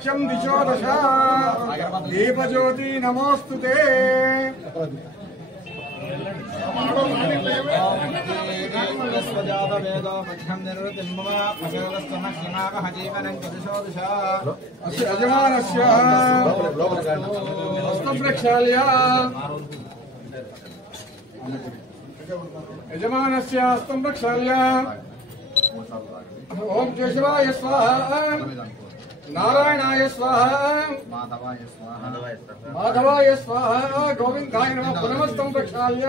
लक्ष्यं दिशो दश दीपज्योति नमोस्तुते यजमानस्य हस्तं प्रक्षाल्य ओम केशवाय स्वाहा नारायणाय स्वाहा माधवाय स्वाहा गोविंदाय नमः पुनमस्तं प्रक्षाल्य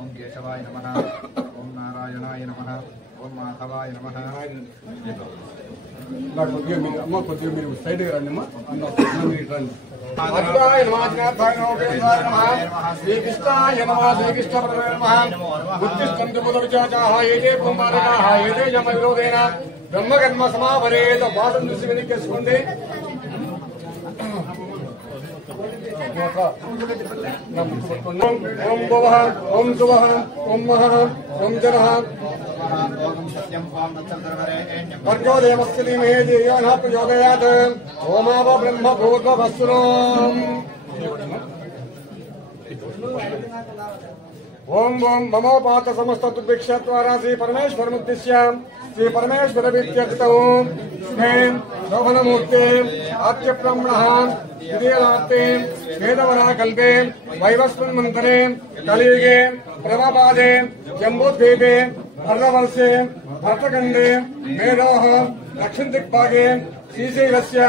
ओम केशवाय नमः ओम नारायणाय नमः ओम माधवाय नमः अम्मा कोई सैड रंडम्मा अद्वाय नमः ज्ञाताय नमः श्रीकृष्णाय नमः श्रीकृष्णपरमे नमः बुद्धिष्ठं बुद्धविचाचाः एते ब्रह्मारकाः एते यमविरोधेन ब्रह्मकर्म समापरेत वासं दुष्विनिकेस्कुंडे ओम भवः ओम सुवः ओम महः ओम जनः वर्गो देवस्य धीमहि धियो नः प्रचोदयात् ओमाव ब्रह्म भूर्भुवस्सुनोम् ओम ओम ममोपात समस्त दुर्भिक्षद्वारा श्री परमेश्वर मुद्दिश्य श्री परमेश्वर विद्यक्तौ स्नेह शोभनमूर्ते आद्य ब्रह्मणः द्वितीयनाथे वेदवना कल्पे वैवस्वन् मंत्रे कलियुगे प्रभापादे जम्बूद्वीपे भरतवर्षे भरतखण्डे मेरोः दक्षिण दिक्भागे श्रीशैलस्य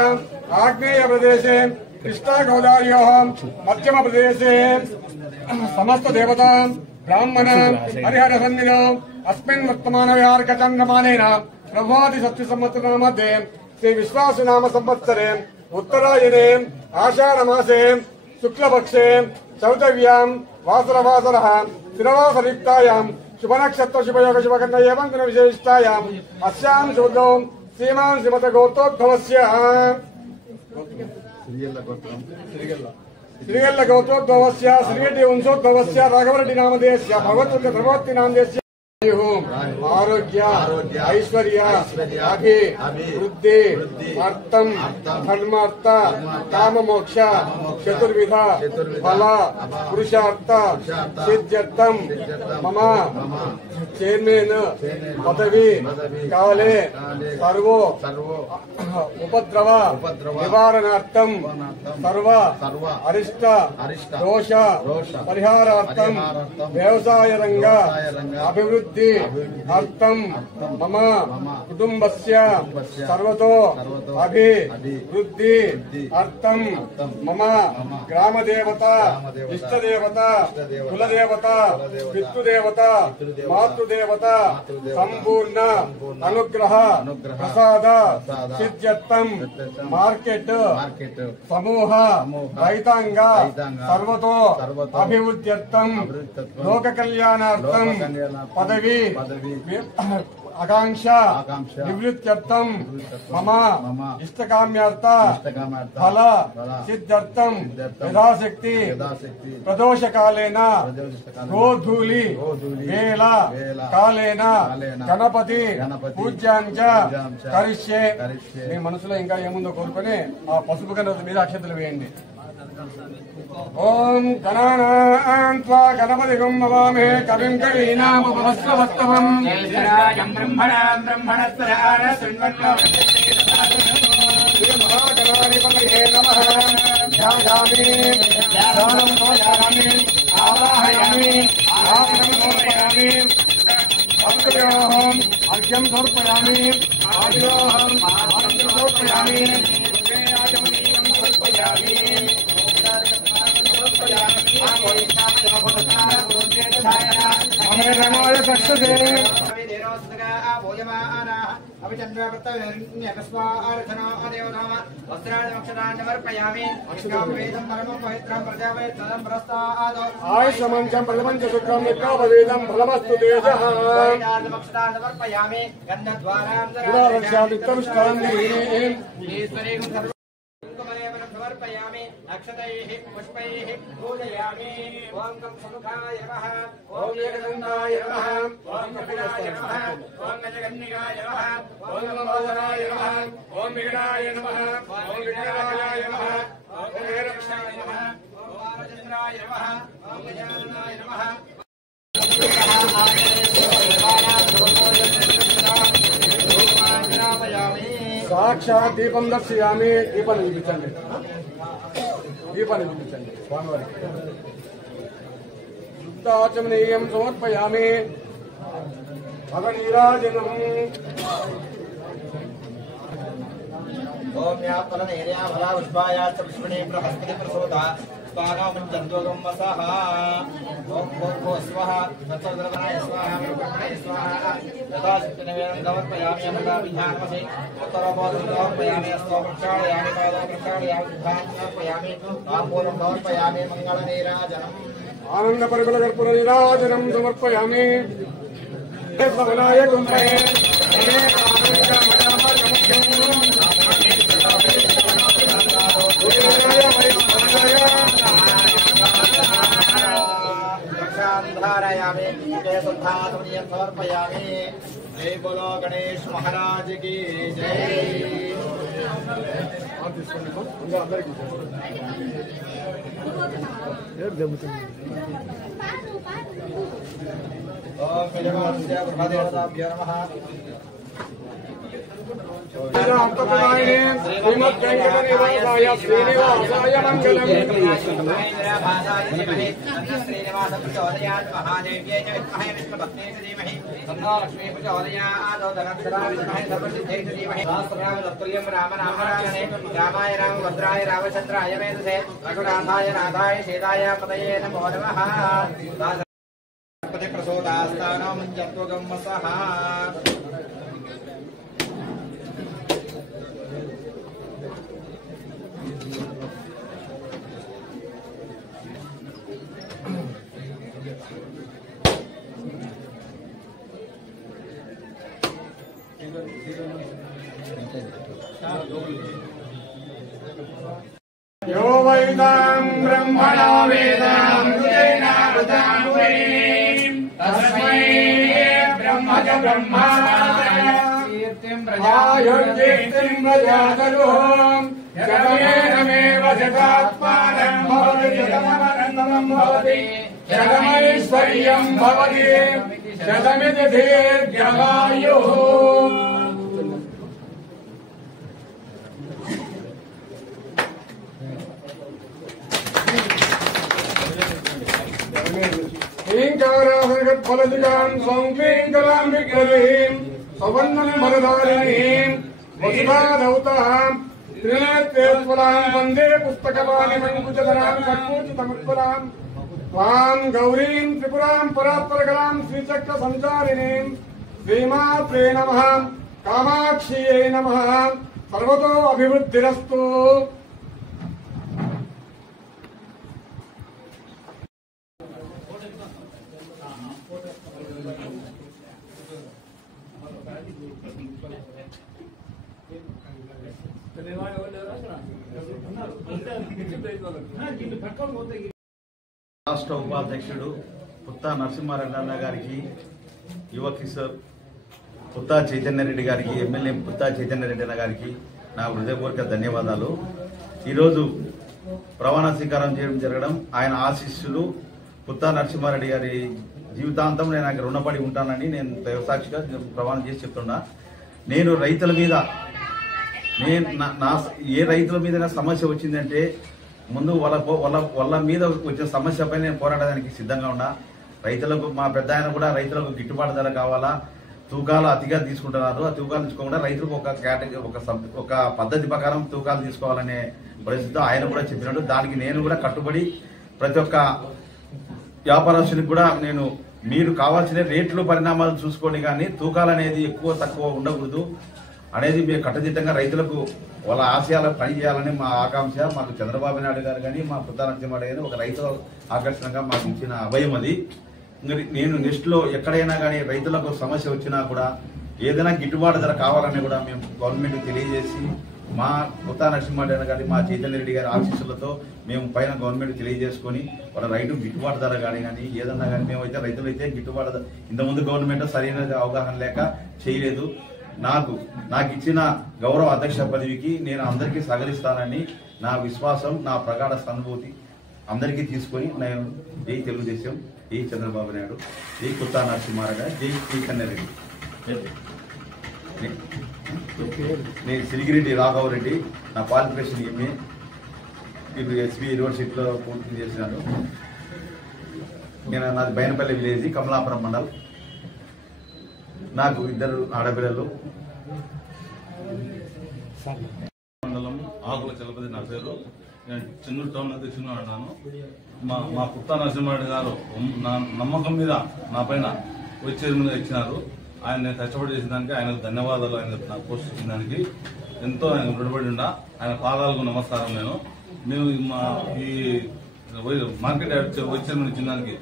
आग्नेय प्रदेशे कृष्णागोदावर्योः मध्यम प्रदेशे समस्त देवता ब्राह्मण हरिहर सन्निधौ अस्मिन् वर्तमान विहारकचन्द्रमानेन प्रभाति सत्य संवत्सर मध्ये श्री विश्वास नाम संवत्सरे उत्तरायणे आषाढ़मासे शुक्लपक्षे चौदव्यां वासरवासरः स्थिरवासरयुक्तायां शुभनक्षत्र शुभयोग शुभकर्ण एवं दिन विशेषतायाम् अस्यां शुद्धौ श्रीमान् श्रीमत गोत्रोद्भवस्य श्रीगल्ल गोत्रोद्भवस्य श्रीरेड्डी वंशोद्भवस्य राघवरेड्डी नामधेयस्य भगवती प्रभवती नामधेयस्य आरोग्य ऐश्वर्य अभिवृद्धि अर्थम धर्मार्थ काम मोक्ष चतुर्विध फल पुरुषार्थ सिद्ध्यर्थम मम चेयरमैन पदवी काले सर्वो उपद्रव निवारणार्थम सर्व अरिष्ट दोष परिहारार्थम व्यवसाय रंग अभिवृद्धि अर्थम मम कुटुंबस्य सर्वतो अभिवृद्धि अर्थम मम ग्राम देवता इष्ट देवता कुल देवता पितृदेवता मातृदेवता संपूर्ण अनुग्रह प्रसाद सिद्ध्यर्थम मार्केट समूह रैतांग सर्वतो अभिवृद्ध्यर्थम लोक कल्याणार्थम पदवी आकांक्षा निवृत्त्यर्थम मम इष्टकाम्यार्थ फल सिद्ध्यर्थम यथाशक्ति प्रदोष कालेन गोधूलि वेला कालेन गणपति पूज्यांच करिष्ये మీ మనసులో ఇంకా ఏముందో కోరుకొని ఆ పసుపు గణపతి మీద అక్షతలు వేయండి ओम गणानां त्वा गणपतिगं नमामहे कविं कवीनामुपमश्रवस्तवम् जयराजं ब्रह्मणां ब्रह्मणस्पदान शृण्वन्नो महागणाधिपतये नमः ध्यायामि ध्यानं समयामि आवाहयामि आवाहनं समर्पयामि अर्घ्योऽहम् अर्घ्यं समर्पयामि आर्योऽहम् आर्घ्यं समर्पयामि रमाय सक्सेसे आयुष्मंचम फलमंच सुखम निकाभवेदम फलमस्तु तेजः समर्पयामि अक्षतैः पुष्पैः पूजयामि। ॐ कंसमुखाय नमः, ॐ एकदन्ताय नमः, ॐ कपिलाय नमः, ॐ गजकन्निकाय नमः, ॐ लंबोदराय नमः, ॐ विघ्नाय नमः, ॐ विघ्नाय नमः, ॐ गजरक्षाय नमः, ॐ बालचन्द्राय नमः, ॐ गजाननाय नमः। సాక్షాత్ దీపం దర్శయామి. దీపాన్ని చూపించండి, దీపాన్ని చూపించండి స్వామివారికి. శుద్ధాచమనీయం సమర్పయామి. భగనీరాజనం. ओम या फलनेर्या फला पुष्पाया च पुष्पणे बृहस्पति प्रसूता स्वाहामुच्चन्द्वगं वसः। ओम भो स्वाहा तत्सर्वद्रवणाय स्वाहा ब्रह्मणे स्वाहा। यथा चित्तनिवेदं समर्पयामि अमृता विधानमसि उत्तरबोधं समर्पयामि अस्तो प्रक्षालयामि पादो प्रक्षालयामि शुद्धान् समर्पयामि ताम्बूलं समर्पयामि मङ्गलनीराजनम्। ఆనంద పరిమళ కర్పూర నీరాజనం సమర్పయామి. శ్రవణాయ గుంభే धारयामि शुद्धात्मनीयं समर्पयामि। जय बोलो गणेश महाराज की जय। ओम विजयवास्य ब्रह्मदेवताभ्यो नमः। శ్రీమద్వేంకటనివాసాయ శ్రీనివాసాయ మంగళం. रामाय रामभद्राय रामचन्द्राय वेदसे रघुनाथाय नाथाय सीताय पतये नमो नमः। प्रसोदास्तानं जत्वगं वसः। यो वैदां ब्रह्मणो वेदां तेनावृतां वैं तस्मै ब्रह्म च ब्रह्मा आयुर्कीर्तिं प्रजातरुः जगमेनमेव जगात्मानं भवति जगमनन्दनं भवति जगमैश्वर्यं भवति जगमिति दीर्घमायुः। फलदिगान् सौक्लीङ्करां विग्रहीं सवर्णं वरदारिणीं वसुधाधौतां त्रिनेत्रेश्वरां वन्दे पुस्तकपाणिमङ्कुशधरां षट्कूटतमुत्पलां त्वां गौरीं त्रिपुरां परात्परकलां श्रीचक्रसञ्चारिणीं श्रीमात्रे नमः कामाक्ष्यै नमः सर्वतो अभिवृद्धिरस्तु। రాష్ట్ర ఉపాధ్యక్షుడు పుత్తా నరసింహారెడ్డి అన్న గారికి, యువ కిషోర్ పుత్తా చైతన్యరెడ్డి గారికి, ఎమ్మెల్యే పుత్తా చైతన్యరెడ్డి అన్న గారికి నా హృదయపూర్వక ధన్యవాదాలు. ఈరోజు ప్రమాణ స్వీకారం చేయడం జరగడం, ఆయన ఆశీస్సులు పుత్తా నరసింహారెడ్డి గారి జీవితాంతం నేను ఆయన రుణపడి ఉంటానని నేను దైవసాక్షిగా ప్రమాణం చేసి చెప్తున్నా. నేను రైతుల మీద ఏ రైతుల మీద సమస్య వచ్చిందంటే ముందు వాళ్ళ మీద వచ్చిన సమస్యపై నేను పోరాడడానికి సిద్ధంగా ఉన్నా. రైతులకు మా పెద్ద ఆయన కూడా రైతులకు గిట్టుబాటు ధర కావాలా, తూకాలు అతిగా తీసుకుంటున్నారు, ఆ తూకాలు తీసుకోకుండా రైతులకు ఒక కేటగిరీ ఒక పద్ధతి ప్రకారం తూకాలు తీసుకోవాలనే పరిస్థితితో ఆయన కూడా చెప్పినాడు. దానికి నేను కూడా కట్టుబడి ప్రతి ఒక్క వ్యాపారస్తునికి కూడా నేను మీరు కావాల్సిన రేట్లు పరిణామాలు చూసుకోండి, కానీ తూకాలు అనేది ఎక్కువ తక్కువ ఉండకూడదు అనేది మీరు కట్టుదిట్టంగా రైతులకు వాళ్ళ ఆశయాలకు పని చేయాలని మా ఆకాంక్ష. మాకు చంద్రబాబు నాయుడు గారు కానీ మా పుత్తా నరసింహారెడ్డి గారు ఒక రైతు ఆకర్షణగా మాకు ఇచ్చిన అభయం అది. ఇంకా నేను నెక్స్ట్ లో ఎక్కడైనా కానీ రైతులకు సమస్య వచ్చినా కూడా ఏదైనా గిట్టుబాటు ధర కావాలని కూడా మేము గవర్నమెంట్ తెలియజేసి మా కొత్త నరసింహారెడ్డి గారి మా చైతన్య రెడ్డి గారి ఆశీస్సులతో మేము పైన గవర్నమెంట్ తెలియజేసుకొని వాళ్ళ రైతు గిట్టుబాటు ధర కానీ ఏదన్నా కానీ మేమైతే రైతులైతే గిట్టుబాటు ఇంతకుముందు గవర్నమెంట్ సరైన అవగాహన లేక చేయలేదు. నాకు ఇచ్చిన గౌరవ అధ్యక్ష పదవికి నేను అందరికీ సహకరిస్తానని నా విశ్వాసం, నా ప్రగాఢ సానుభూతి అందరికీ తీసుకొని నేను జై తెలుగుదేశం, జై చంద్రబాబు నాయుడు, జై కొత్త నరసింహారెడ్డి, జై చైతన్య రెడ్డి. నేను సిరిగిరెడ్డి రాఘవరెడ్డి, నా క్వాలిఫికేషన్ ఎంఏ, ఇప్పుడు ఎస్బీ యూనివర్సిటీలో పూర్తి చేసినాను. నేను నాది బైనపల్లి విలేజ్, కమలాపురం మండల్. నాకు 2 ఆడపిల్లలు. మండలం ఆకుల చలపతి నా పేరు. నేను చెన్నూరు టౌన్ అధ్యక్షుడు అన్నాను. మా పుత్త నరసింహారెడ్డి గారు నా నమ్మకం మీద నా పైన వైస్ చైర్మన్ గా ఇచ్చినారు. ఆయన నేను కష్టపడి చేసిన దానికి ఆయనకు ధన్యవాదాలు. ఆయన నాకు పోస్ట్ ఇచ్చిన దానికి ఎంతో ఆయన రుణపడి ఉండా. ఆయన పాదాలకు నమస్కారం. మేము ఈ మార్కెట్ వైస్ చైర్మన్ ఇచ్చిన దానికి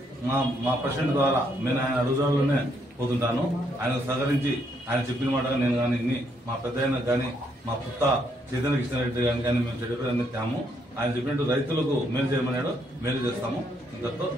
మా ప్రెసిడెంట్ ద్వారా నేను ఆయన అడుగుదారులోనే పోతుంటాను. ఆయనకు సహకరించి ఆయన చెప్పిన మాటగా నేను కానీ మా పెద్ద ఆయనకు కానీ మా పుత్త చైతన్య కృష్ణారెడ్డి గారిని కానీ మేము చెడ్డ తాము. ఆయన చెప్పినట్టు రైతులకు మేలు చేయమన్నాడు, మేలు చేస్తాము. ఇంతతో